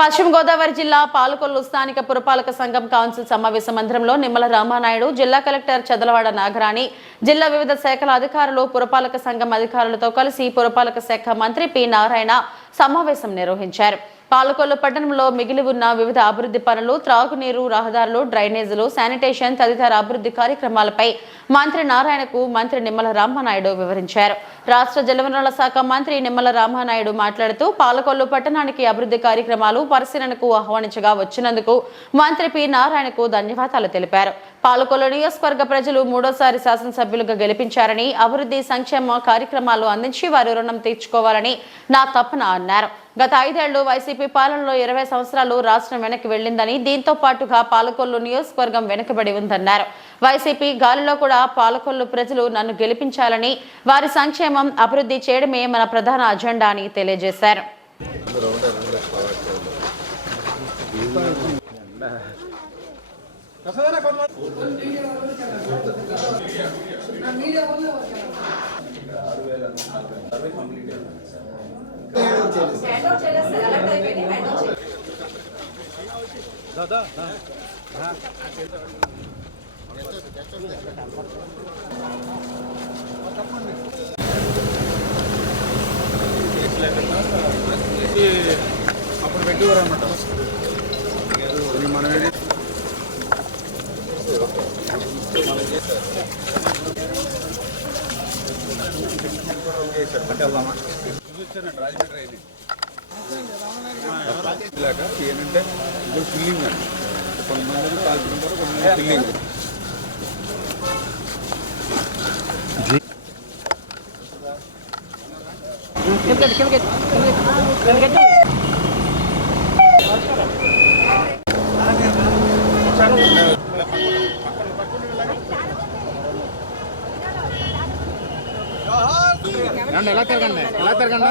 పశ్చిమ గోదావరి జిల్లా పాలకొల్లు స్థానిక పురపాలక సంఘం కౌన్సిల్ సమావేశ మందిరంలో నిమ్మల రామానాయుడు, జిల్లా కలెక్టర్ చదలవాడ నాగరాణి, జిల్లా వివిధ శాఖల అధికారులు, పురపాలక సంఘం అధికారులతో కలిసి పురపాలక శాఖ మంత్రి పి నారాయణ సమావేశం నిర్వహించారు. పాలకొల్లు పట్టణంలో మిగిలి ఉన్న వివిధ అభివృద్ధి పనులు, త్రాగునీరు, రహదారులు, డ్రైనేజీలు, శానిటేషన్ తదితర అభివృద్ధి కార్యక్రమాలపై మంత్రి నారాయణకు మంత్రి నిమ్మల రామానాయుడు వివరించారు. రాష్ట్ర జలవనరుల శాఖ మంత్రి నిమ్మల రామానాయుడు మాట్లాడుతూ పాలకొల్లు పట్టణానికి అభివృద్ధి కార్యక్రమాలు పరిశీలనకు ఆహ్వానించగా వచ్చినందుకు మంత్రి పి నారాయణకు ధన్యవాదాలు తెలిపారు. పాలకొల్లు నియోజకవర్గ ప్రజలు మూడోసారి శాసనసభ్యులుగా గెలిపించారని, అభివృద్ధి సంక్షేమ కార్యక్రమాలు అందించి వారి రుణం తీర్చుకోవాలని నా తపన అన్నారు. గత 5 ఏళ్లు వైసీపీ పాలనలో 20 సంవత్సరాలు రాష్ట్రం వెనక్కి వెళ్లిందని, దీంతో పాటుగా పాలకొల్లు నియోజకవర్గం వెనుకబడి ఉందన్నారు. వైసీపీ గాలిలో కూడా పాలకొల్లు ప్రజలు నన్ను గెలిపించాలని, వారి సంక్షేమం అభివృద్ధి చేయడమే మన ప్రధాన అజెండా అని తెలియజేశారు. అప్పుడు పెట్టివారన్నమాట మనమే రాజమండ్రి అయింది ఏంటంటే ఇప్పుడు ఫిల్లింగ్ అండి, కొంతమంది కాల్చుకుంటారు, కొంతమంది ఫిల్లింగ్. ఎలా తిరగండి, ఎలా తిరగండి.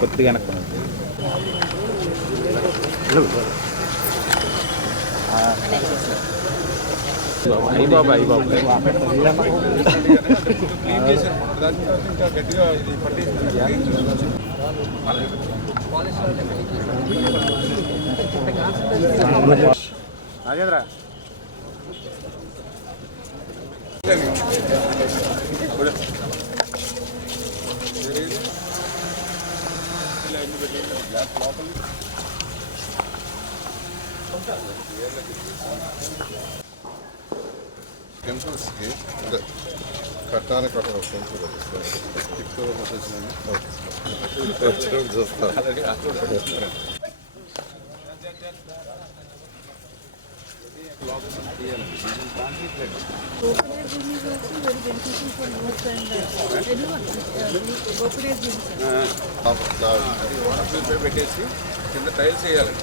కొద్దిగా గట్టిగా నాగేంద్ర టెంపుల్స్కి కట్టాలని కట్టాలి చూస్తాను. పెట్టేసి కింద టైల్స్ వేయాలి.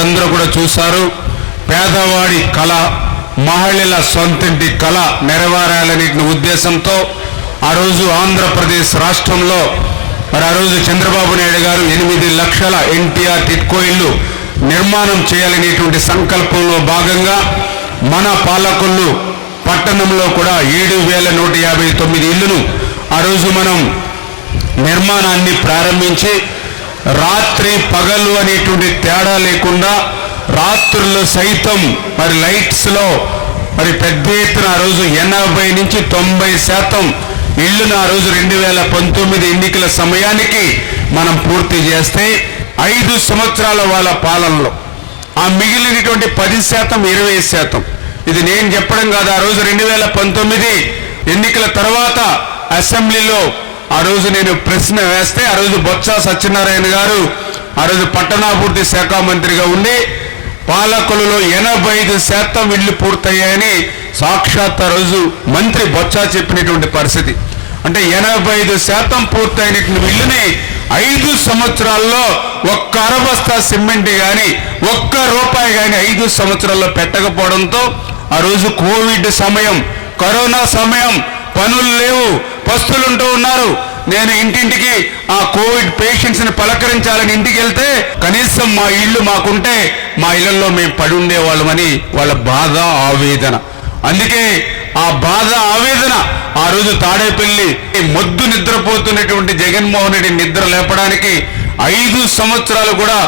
అందరూ కూడా చూశారు. పేదవాడి కళ, మహిళల సొంతింటి కళ నెరవేరాలనే ఉద్దేశంతో ఆ రోజు ఆంధ్రప్రదేశ్ రాష్ట్రంలో మరి ఆ రోజు చంద్రబాబు నాయుడు గారు 8 లక్షల ఎన్టీఆర్ టిట్కో ఇల్లు నిర్మాణం చేయాలనేటువంటి సంకల్పంలో భాగంగా మన పాలకొల్లు పట్టణంలో కూడా 7,159 ఇళ్లను ఆ రోజు మనం నిర్మాణాన్ని ప్రారంభించి రాత్రి పగలు అనేటువంటి తేడా లేకుండా రాత్రుల్లో సైతం మరి లైట్స్లో మరి పెద్ద ఎత్తున ఆ రోజు 80 నుంచి 90% ఇళ్లను ఆ రోజు 2019 ఎన్నికల సమయానికి మనం పూర్తి చేస్తే 5 సంవత్సరాల వాళ్ళ పాలనలో ఆ మిగిలినటువంటి 10%, 20%, ఇది నేను చెప్పడం కాదు. ఆ రోజు 2019 ఎన్నికల తర్వాత అసెంబ్లీలో ఆ రోజు నేను ప్రశ్న వేస్తే ఆ రోజు బొత్స సత్యనారాయణ గారు ఆ రోజు పట్టణాభివృద్ధి శాఖ మంత్రిగా ఉండి పాలకులలో 85% ఇళ్లు పూర్తయ్యాయని సాక్షాత్ ఆ రోజు మంత్రి బొత్స చెప్పినటువంటి పరిస్థితి. అంటే 85% పూర్తయినటువంటి ఇల్లుని 5 సంవత్సరాల్లో ఒక్క అరబస్తా సిమెంట్ కానీ ఒక్క రూపాయి కానీ 5 సంవత్సరాల్లో పెట్టకపోవడంతో ఆ రోజు కోవిడ్ సమయం, కరోనా సమయం, పనులు లేవు, పస్తులుంటూ ఉన్నారు. నేను ఇంటింటికి ఆ కోవిడ్ పేషెంట్స్ ని పలకరించాలని ఇంటికి వెళ్తే కనీసం మా ఇళ్ళు మాకుంటే మా ఇళ్లలో మేము పడి ఉండేవాళ్ళమని వాళ్ళ బాధ, ఆవేదన. అందుకే ఆ బాధ, ఆవేదన ఆ రోజు తాడేపల్లి మొద్దు నిద్రపోతున్నటువంటి జగన్మోహన్ రెడ్డి నిద్ర లేపడానికి 5 సంవత్సరాలు కూడా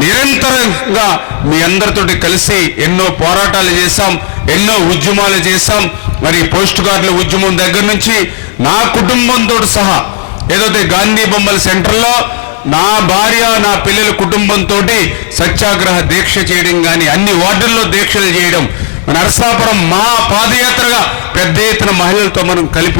నిరంతరంగా మీ అందరితోటి కలిసి ఎన్నో పోరాటాలు చేశాం, ఎన్నో ఉద్యమాలు చేశాం. మరి పోస్ట్ కార్డుల ఉద్యమం దగ్గర నుంచి నా కుటుంబంతో సహా ఏదైతే గాంధీ బొమ్మల సెంటర్లో నా భార్య, నా పిల్లల కుటుంబంతో సత్యాగ్రహ దీక్ష చేయడం కానీ, అన్ని వార్డుల్లో దీక్షలు చేయడం, నరసాపురం మా పాదయాత్రగా పెద్ద ఎత్తున మహిళలతో మనం కలిపి